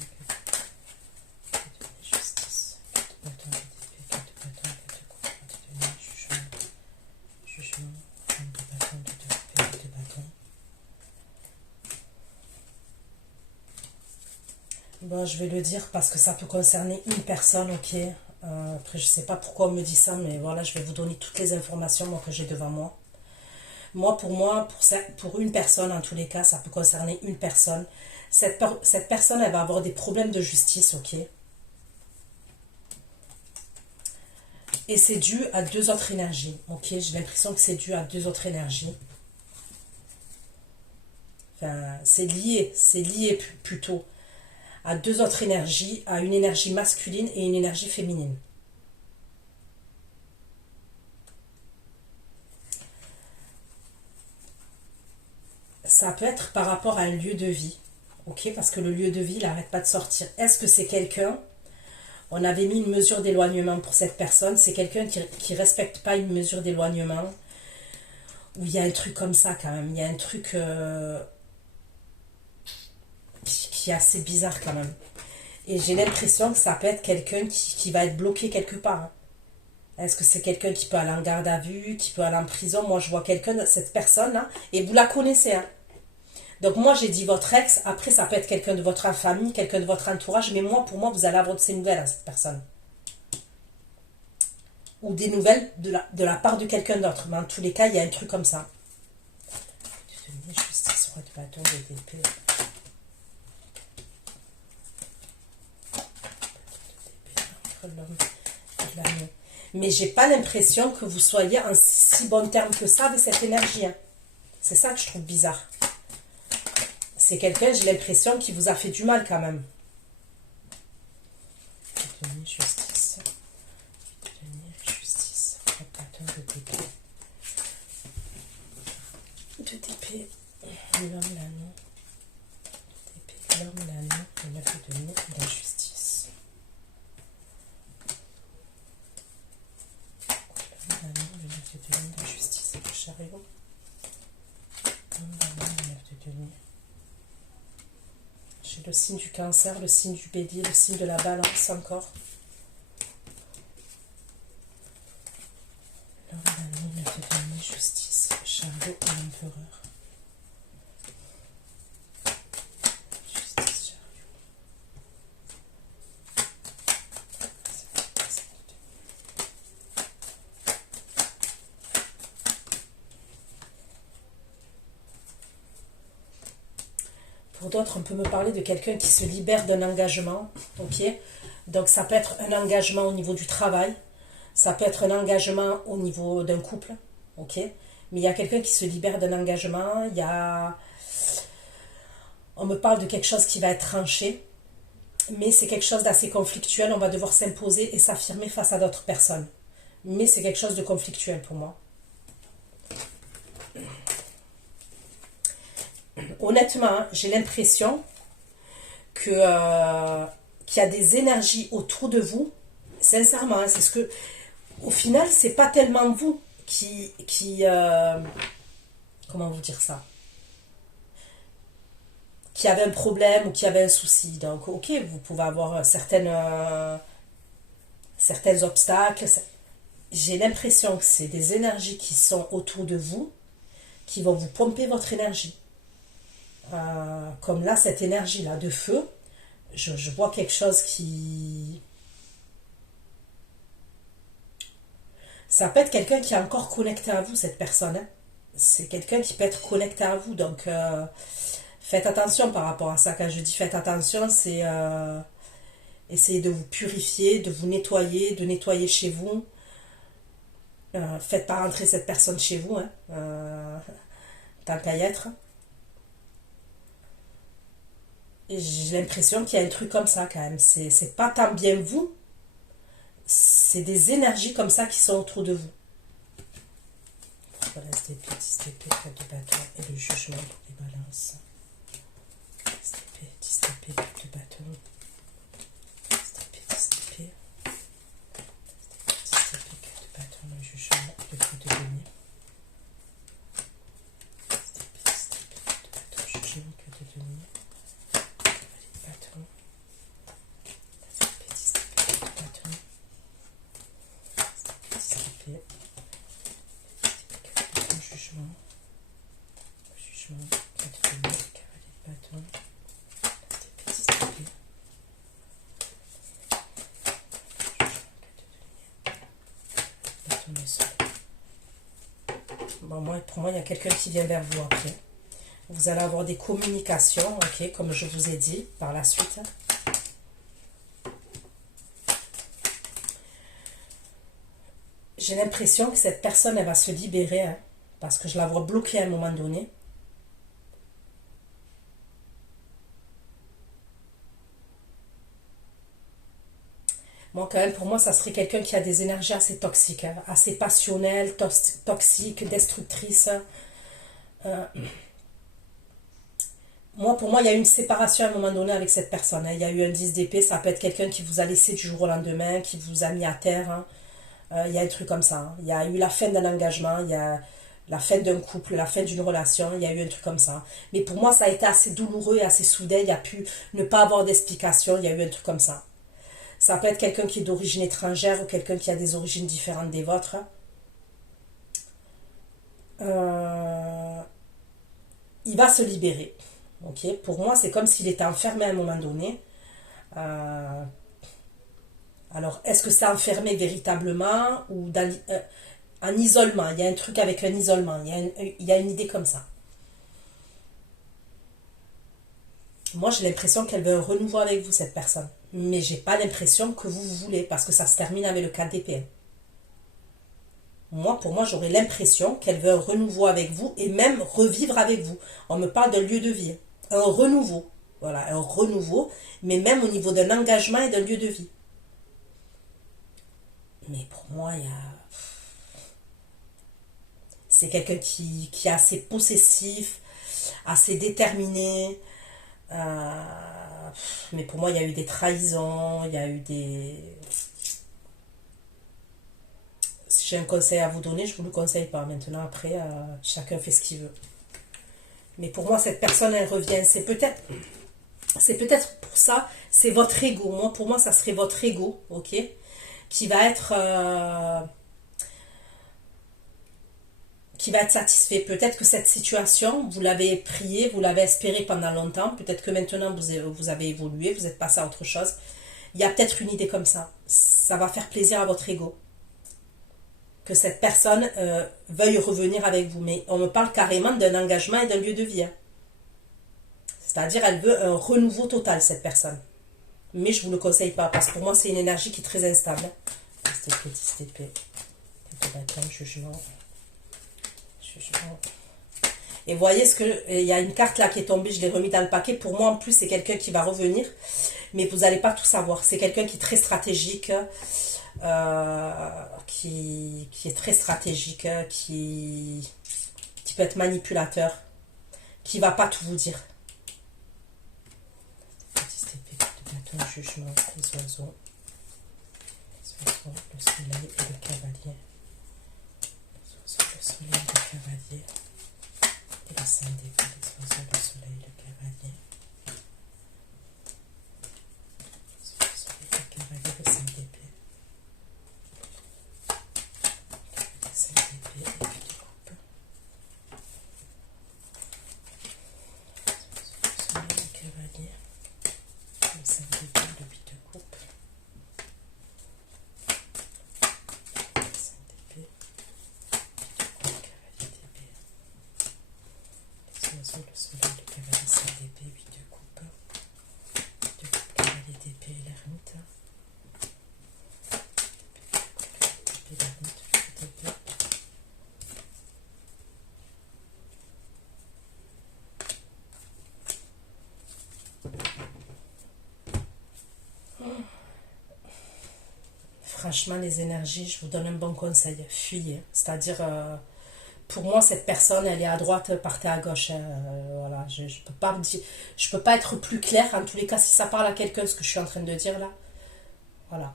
4 de justice. 4 de bâton, 4 d'épée, 4 de bâton, 4 de coupe. Roi de denier. Jugement. Jugement, reine de bâton, 2 de coupe et 2 de bâton. Bon, je vais le dire parce que ça peut concerner une personne, ok. Après, je sais pas pourquoi on me dit ça, mais voilà, je vais vous donner toutes les informations moi, que j'ai devant moi. Moi, pour une personne, en tous les cas, ça peut concerner une personne. Cette personne, elle va avoir des problèmes de justice, ok. Et c'est dû à deux autres énergies, ok. J'ai l'impression que c'est dû à deux autres énergies. Enfin, c'est lié plutôt à deux autres énergies, à une énergie masculine et une énergie féminine. Ça peut être par rapport à un lieu de vie, ok, parce que le lieu de vie, il n'arrête pas de sortir. Est-ce que c'est quelqu'un, on avait mis une mesure d'éloignement pour cette personne, c'est quelqu'un qui ne respecte pas une mesure d'éloignement, où il y a un truc comme ça quand même, il y a un truc qui est assez bizarre quand même. Et j'ai l'impression que ça peut être quelqu'un qui va être bloqué quelque part. Hein. Est-ce que c'est quelqu'un qui peut aller en garde à vue, qui peut aller en prison? Moi, je vois quelqu'un, cette personne-là, et vous la connaissez. Hein. Donc moi, j'ai dit votre ex, après, ça peut être quelqu'un de votre famille, quelqu'un de votre entourage, mais moi, pour moi, vous allez avoir de ces nouvelles à cette personne. Ou des nouvelles de la part de quelqu'un d'autre. Mais en tous les cas, il y a un truc comme ça. Justice, roi de bâton, d'épée. L'homme et l'agneau. Mais j'ai pas l'impression que vous soyez en si bon terme que ça avec cette énergie. Hein. C'est ça que je trouve bizarre. C'est quelqu'un, j'ai l'impression, qui vous a fait du mal quand même. Justice. Justice. Bâton de d'épée. De d'épée. L'homme, l'anneau. D'épée. L'homme, l'anneau. Le 9 de denier. La justice. Le 9 de denier. La justice. Et le chariot. Le 9 de denier. J'ai le signe du cancer, le signe du bélier, le signe de la balance encore. L'homme, l'anneau, le 9 de denier, justice, le chariot et l'empereur. Justice, chariot. Pour d'autres, on peut me parler de quelqu'un qui se libère d'un engagement, ok. Donc ça peut être un engagement au niveau du travail, ça peut être un engagement au niveau d'un couple, ok. Mais il y a quelqu'un qui se libère d'un engagement, on me parle de quelque chose qui va être tranché, mais c'est quelque chose d'assez conflictuel, on va devoir s'imposer et s'affirmer face à d'autres personnes. Mais c'est quelque chose de conflictuel pour moi. Honnêtement, j'ai l'impression qu'il y a des énergies autour de vous. Sincèrement, c'est ce que... Au final, c'est pas tellement vous comment vous dire ça? Qui avez un problème ou qui avez un souci. Donc, ok, vous pouvez avoir certains obstacles. J'ai l'impression que c'est des énergies qui sont autour de vous qui vont vous pomper votre énergie. Comme là, cette énergie-là de feu, je vois quelque chose qui... Ça peut être quelqu'un qui est encore connecté à vous, cette personne. Hein. C'est quelqu'un qui peut être connecté à vous, donc faites attention par rapport à ça. Quand je dis faites attention, c'est essayer de vous purifier, de vous nettoyer, de nettoyer chez vous. Faites pas rentrer cette personne chez vous, hein, tant qu'à y être. Et j'ai l'impression qu'il y a un truc comme ça quand même. C'est pas tant bien vous, c'est des énergies comme ça qui sont autour de vous. Voilà, STP, 10TP, 4 de bâton et le jugement pour les balances. STP, 10TP, 4 de bâton. STP, 10TP. 10TP, 4 de bâton, le jugement, le coup de denier. STP, 10TP, 4 de bâton, jugement, que de denier. Cavalier de bâton. STP, 10TP, 4 de bâton. STP, 10TP. Jugement, 4 de denier, cavalier de bâton, STP, 10TP, bâton de sol. Bon, pour moi, il y a quelqu'un qui vient vers vous après. Vous allez avoir des communications, ok, comme je vous ai dit, par la suite. J'ai l'impression que cette personne, elle va se libérer, hein, parce que je la vois bloquée à un moment donné. Moi, quand même, pour moi, ça serait quelqu'un qui a des énergies assez toxiques, hein, assez passionnelles, toxiques, destructrices. Pour moi, il y a eu une séparation à un moment donné avec cette personne, hein. Il y a eu un 10 d'épée, ça peut être quelqu'un qui vous a laissé du jour au lendemain, qui vous a mis à terre, hein. Il y a un truc comme ça, hein. Il y a eu la fin d'un engagement, il y a la fin d'un couple, la fin d'une relation, il y a eu un truc comme ça. Mais pour moi, ça a été assez douloureux et assez soudain, il y a pu ne pas avoir d'explication, il y a eu un truc comme ça. Ça peut être quelqu'un qui est d'origine étrangère ou quelqu'un qui a des origines différentes des vôtres. Il va se libérer. Ok, pour moi, c'est comme s'il était enfermé à un moment donné. Alors, est-ce que c'est enfermé véritablement ou en isolement? Il y a un truc avec un isolement. Il y a une idée comme ça. Moi, j'ai l'impression qu'elle veut un renouveau avec vous, cette personne. Mais j'ai pas l'impression que vous voulez, parce que ça se termine avec le 4 d'épée. Pour moi, j'aurais l'impression qu'elle veut un renouveau avec vous et même revivre avec vous. On me parle d'un lieu de vie. Un renouveau. Voilà, un renouveau, mais même au niveau d'un engagement et d'un lieu de vie. Mais pour moi, c'est quelqu'un qui est assez possessif, assez déterminé. Mais pour moi, il y a eu des trahisons, il y a eu des... Si j'ai un conseil à vous donner, je ne vous le conseille pas. Maintenant, après, chacun fait ce qu'il veut. Mais pour moi, cette personne, elle revient. C'est peut-être pour ça, c'est votre ego. Pour moi, ça serait votre ego, ok, qui va être satisfait. Peut-être que cette situation, vous l'avez prié, vous l'avez espéré pendant longtemps. Peut-être que maintenant, vous avez évolué, vous êtes passé à autre chose. Il y a peut-être une idée comme ça. Ça va faire plaisir à votre ego. Que cette personne veuille revenir avec vous. Mais on me parle carrément d'un engagement et d'un lieu de vie, hein. C'est-à-dire, elle veut un renouveau total, cette personne. Mais je ne vous le conseille pas, parce que pour moi, c'est une énergie qui est très instable. STP, jugement. Et voyez il y a une carte là qui est tombée, je l'ai remis dans le paquet. Pour moi, en plus, c'est quelqu'un qui va revenir, mais vous n'allez pas tout savoir. C'est quelqu'un qui est très stratégique, qui est très stratégique, qui peut être manipulateur, qui va pas tout vous dire. Le jugement, les oiseaux, le soleil et le cavalier. Les oiseaux, le soleil et le cavalier. Et le 5 d'épée, les oiseaux, le soleil et le cavalier. Le soleil et le cavalier, le 5 d'épée. Le 5 d'épée et puis de coupe. Le soleil et le cavalier. Le 5 d'épée, le 8 de coupe. Le 5 d'épée. Cavalier d'épée. Les oiseaux, le soleil, le cavalier, 5 d'épée, 8 de coupe. 8 de coupe, cavalier d'épée et l'ermite. L'ermite, 8 d'épée. franchement, les énergies, je vous donne un bon conseil, fuyez. C'est-à-dire, pour moi, cette personne, elle est à droite, partez à gauche. Hein. Voilà, je peux pas je peux pas être plus claire. En tous les cas, si ça parle à quelqu'un, ce que je suis en train de dire là, voilà.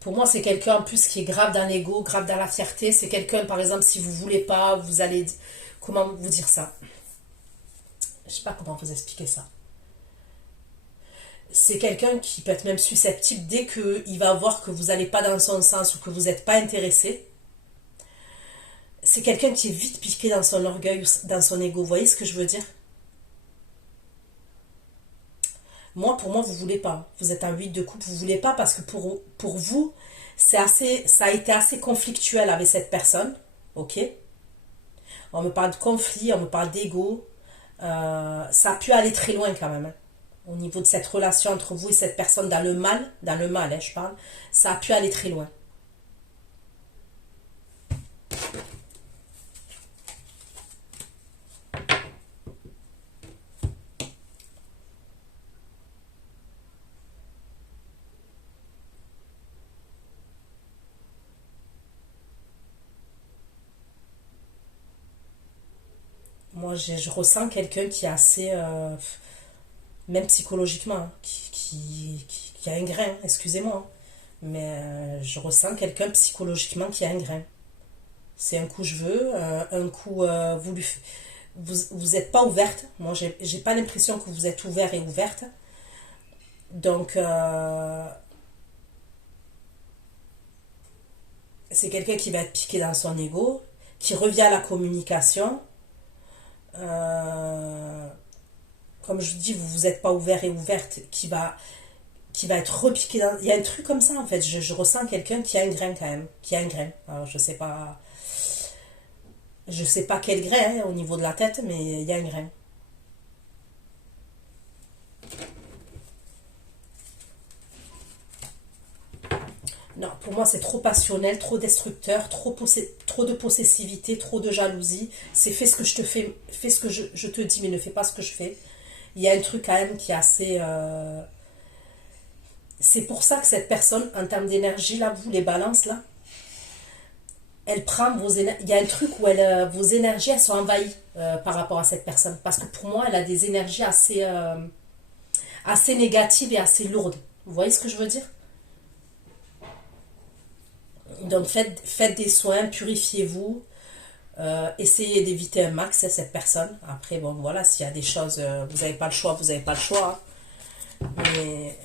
Pour moi, c'est quelqu'un en plus qui est grave dans l'ego, grave dans la fierté. C'est quelqu'un, par exemple, si vous voulez pas, vous allez... Comment vous dire ça? Je sais pas comment vous expliquer ça. C'est quelqu'un qui peut être même susceptible dès qu'il va voir que vous n'allez pas dans son sens ou que vous n'êtes pas intéressé. C'est quelqu'un qui est vite piqué dans son orgueil ou dans son ego. Vous voyez ce que je veux dire? Moi, pour moi, vous voulez pas. Vous êtes un 8 de coupe, vous voulez pas parce que pour vous, ça a été assez conflictuel avec cette personne. Ok? On me parle de conflit, on me parle d'ego. Ça a pu aller très loin quand même. Hein. Au niveau de cette relation entre vous et cette personne dans le mal, hein, je parle, ça a pu aller très loin. Moi, je ressens quelqu'un qui est assez, même psychologiquement, hein, qui a un grain, excusez-moi, hein. Mais je ressens quelqu'un psychologiquement qui a un grain. C'est un coup je veux, un coup vous êtes pas ouverte. Moi, j'ai pas l'impression que vous êtes ouvert et ouverte. Donc, c'est quelqu'un qui va être piqué dans son ego, qui revient à la communication. Euh, Comme je vous dis, vous n'êtes pas ouvert et ouverte, qui va être repiqué dans... Il y a un truc comme ça, en fait. Je ressens quelqu'un qui a un grain, quand même. Qui a un grain. Alors, je sais pas... Je sais pas quel grain, hein, au niveau de la tête, mais il y a un grain. Non, pour moi, c'est trop passionnel, trop destructeur, trop de possessivité, trop de jalousie. C'est fais ce que je te fais, fais ce que je te dis, mais ne fais pas ce que je fais. Il y a un truc quand même qui est assez... C'est pour ça que cette personne, en termes d'énergie, là, vous, les balances, là, elle prend vos énergies. Il y a un truc où vos énergies, elles sont envahies par rapport à cette personne. Parce que pour moi, elle a des énergies assez négatives et assez lourdes. Vous voyez ce que je veux dire? Donc faites des soins, purifiez-vous, essayez d'éviter un max à cette personne. Après, bon, voilà, s'il y a des choses, vous n'avez pas le choix, vous n'avez pas le choix. Hein. Mais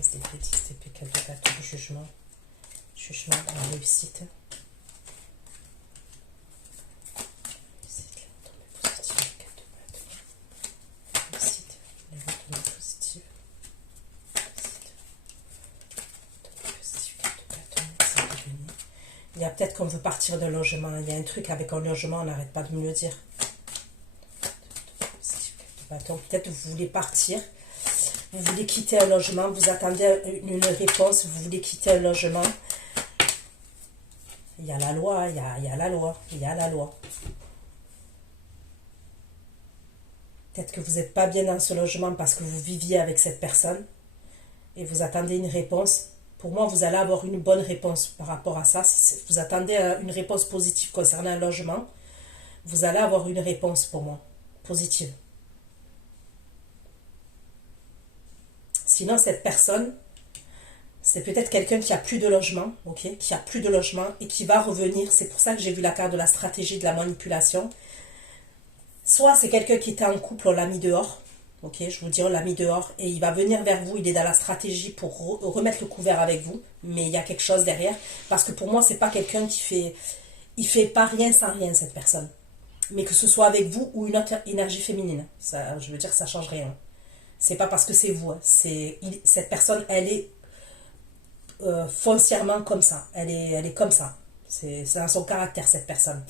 SDP, SDP, calculateur, jugement, jugement dans la réussite. Réussite, les retombées positives, carte de bateau. Réussite, les retombées positives. Réussite, retombées positives, carte de bateau, c'est devenu. Il y a peut-être qu'on veut partir d'un logement. Il y a un truc avec un logement, on n'arrête pas de me le dire. Peut-être vous voulez partir. Vous voulez quitter un logement, vous attendez une réponse, vous voulez quitter un logement. Il y a la loi, il y a la loi, il y a la loi. Peut-être que vous n'êtes pas bien dans ce logement parce que vous viviez avec cette personne et vous attendez une réponse. Pour moi, vous allez avoir une bonne réponse par rapport à ça. Si vous attendez une réponse positive concernant un logement, vous allez avoir une réponse pour moi, positive. Sinon, cette personne, c'est peut-être quelqu'un qui a plus de logement, ok, qui a plus de logement et qui va revenir. C'est pour ça que j'ai vu la carte de la stratégie de la manipulation. Soit c'est quelqu'un qui était en couple, on l'a mis dehors, ok, je vous dis, on l'a mis dehors et il va venir vers vous, il est dans la stratégie pour remettre le couvert avec vous, mais il y a quelque chose derrière. Parce que pour moi, c'est pas quelqu'un qui fait... Il fait pas rien sans rien, cette personne. Mais que ce soit avec vous ou une autre énergie féminine, ça, je veux dire, ça change rien. C'est pas parce que c'est vous, hein. Cette personne, elle est foncièrement comme ça. Elle est comme ça. C'est dans son caractère, cette personne.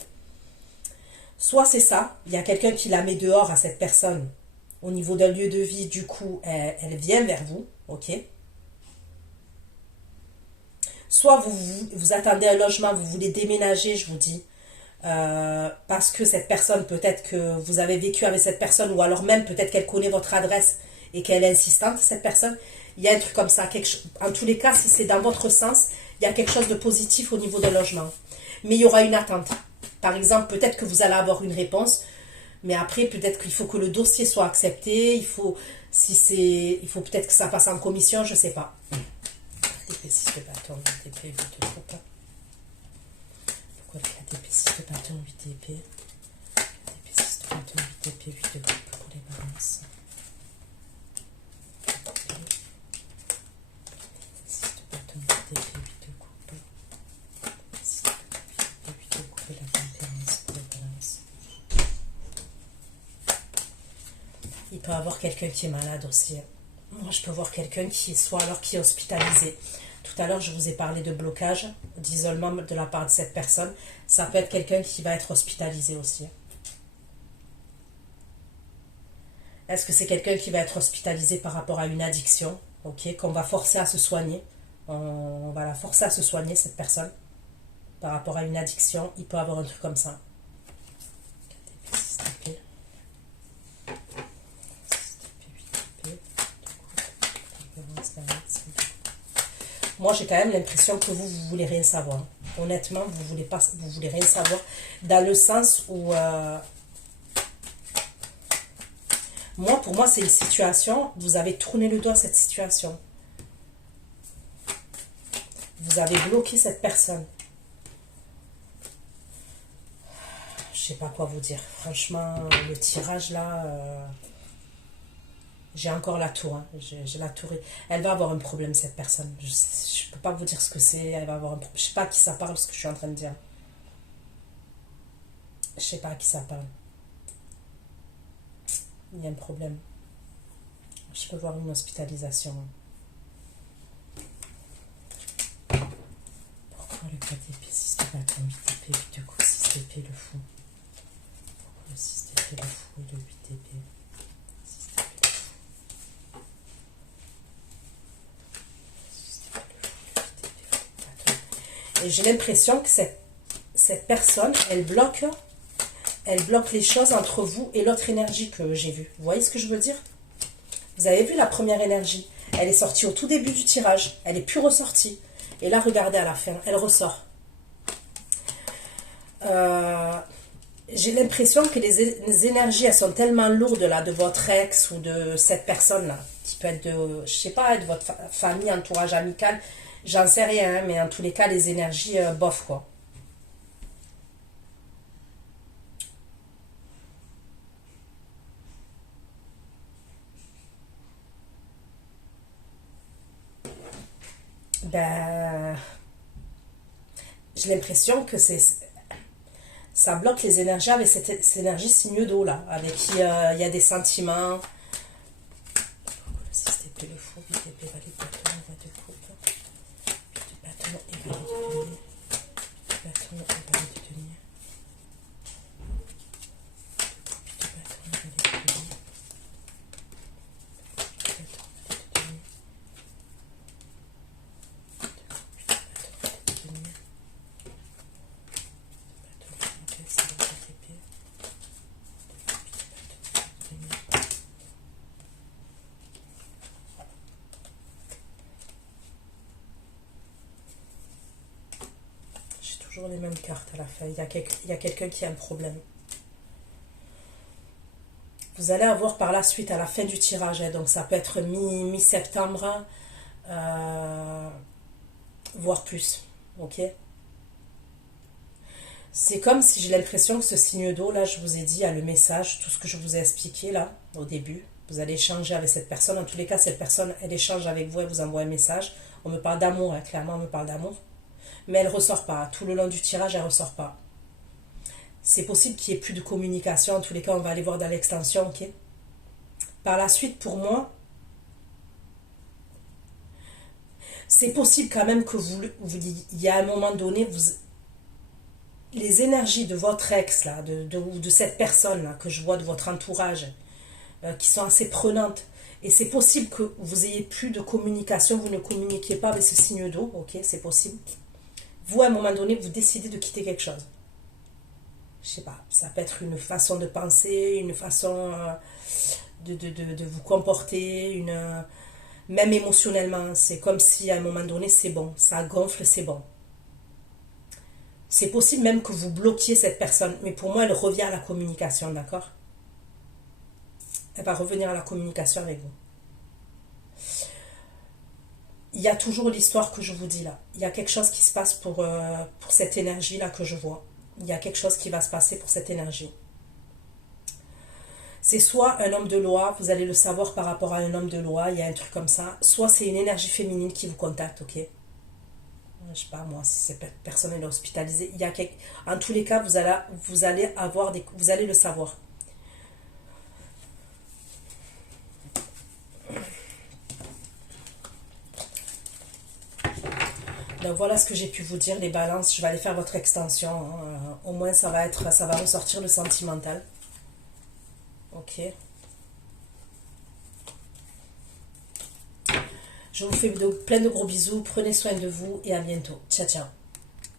Soit c'est ça, il y a quelqu'un qui la met dehors à cette personne au niveau d'un lieu de vie, du coup, elle vient vers vous, ok. Soit vous attendez un logement, vous voulez déménager, je vous dis, parce que cette personne, peut-être que vous avez vécu avec cette personne, ou alors même peut-être qu'elle connaît votre adresse et qu'elle est insistante, cette personne. Il y a un truc comme ça. En tous les cas, si c'est dans votre sens, il y a quelque chose de positif au niveau des logements. Mais il y aura une attente. Par exemple, peut-être que vous allez avoir une réponse, mais après, peut-être qu'il faut que le dossier soit accepté, il faut peut-être que ça passe en commission, je ne sais pas. DP 6 de bâton, 8 DP, 8 de coupe. Pourquoi le DP 6 de bâton, 8 DP? DP 6 de bâton, 8 DP, 8 de coupe pour les balances. 6 de bâton, 8 DP, 8 de coupe. 6 de bâton, 8 de coupe et la conférence pour les balances. Il peut y avoir quelqu'un qui est malade aussi. Moi, je peux voir quelqu'un qui est hospitalisé. Tout à l'heure, je vous ai parlé de blocage, d'isolement de la part de cette personne. Ça peut être quelqu'un qui va être hospitalisé aussi. Est-ce que c'est quelqu'un qui va être hospitalisé par rapport à une addiction, ok, qu'on va forcer à se soigner? On va la forcer à se soigner, cette personne, par rapport à une addiction. Il peut avoir un truc comme ça. Moi, j'ai quand même l'impression que vous voulez rien savoir. Honnêtement, vous voulez rien savoir. Dans le sens où... pour moi, c'est une situation... Vous avez tourné le dos à cette situation. Vous avez bloqué cette personne. Je sais pas quoi vous dire. Franchement, le tirage là... J'ai encore la tour, hein. J'ai la tour. Elle va avoir un problème, cette personne. Je peux pas vous dire ce que c'est. Elle va avoir un problème. Je sais pas à qui ça parle, ce que je suis en train de dire. Je sais pas à qui ça parle. Il y a un problème. Je peux voir une hospitalisation. Pourquoi le 4 d'épée, 6 de bâton, 8 d'épée, 8 de coupe, 6 d'épée, le fou? Pourquoi le 6 d'épée, le fou et le 8 d'épée? Et j'ai l'impression que cette personne, elle bloque les choses entre vous et l'autre énergie que j'ai vue. Vous voyez ce que je veux dire? Vous avez vu la première énergie? Elle est sortie au tout début du tirage. Elle n'est plus ressortie. Et là, regardez à la fin, elle ressort. J'ai l'impression que les énergies, elles sont tellement lourdes là, de votre ex ou de cette personne-là, qui peut être de, je sais pas, de votre famille, entourage amical. J'en sais rien, hein, mais en tous les cas, les énergies, bof, quoi. Ben, j'ai l'impression que ça bloque les énergies avec cette énergie signe d'eau, là, avec qui il y a des sentiments. Si c'était le fou, il était valide de bâton, il va de coupe. De bâton et valide de denier. De bâton et valide de denier. De bâton et valide de denier. De bâton et valide de denier. J'ai toujours les mêmes cartes à la fin. Il y a quelqu'un qui a un problème. Vous allez avoir par la suite, à la fin du tirage, hein, donc ça peut être mi-septembre, voire plus. Ok? C'est comme si j'ai l'impression que ce signe d'eau, là, je vous ai dit, a le message, tout ce que je vous ai expliqué là, au début. Vous allez échanger avec cette personne. En tous les cas, cette personne, elle échange avec vous, elle vous envoie un message. On me parle d'amour, hein, clairement, on me parle d'amour. Mais elle ne ressort pas. Tout le long du tirage, elle ne ressort pas. C'est possible qu'il n'y ait plus de communication. En tous les cas, on va aller voir dans l'extension, ok? Par la suite, pour moi, c'est possible quand même que il y a un moment donné, les énergies de votre ex, là, de cette personne là, que je vois de votre entourage, qui sont assez prenantes. Et c'est possible que vous ayez plus de communication, vous ne communiquiez pas avec ce signe d'eau, ok, c'est possible. Vous, à un moment donné, vous décidez de quitter quelque chose. je sais pas, ça peut être une façon de penser, une façon de vous comporter, même émotionnellement. C'est comme si à un moment donné, c'est bon, ça gonfle, c'est bon. C'est possible même que vous bloquiez cette personne, mais pour moi, elle revient à la communication, d'accord? Elle va revenir à la communication avec vous. Il y a toujours l'histoire que je vous dis là. Il y a quelque chose qui se passe pour cette énergie-là que je vois. Il y a quelque chose qui va se passer pour cette énergie. C'est soit un homme de loi, vous allez le savoir par rapport à un homme de loi, il y a un truc comme ça. Soit c'est une énergie féminine qui vous contacte, ok? Je sais pas moi, si cette personne est hospitalisée. En tous les cas, vous allez le savoir. Donc voilà ce que j'ai pu vous dire, les balances. Je vais aller faire votre extension. Hein. Au moins, ça va ressortir le sentimental. Ok. Je vous fais plein de gros bisous. Prenez soin de vous et à bientôt. Ciao, ciao.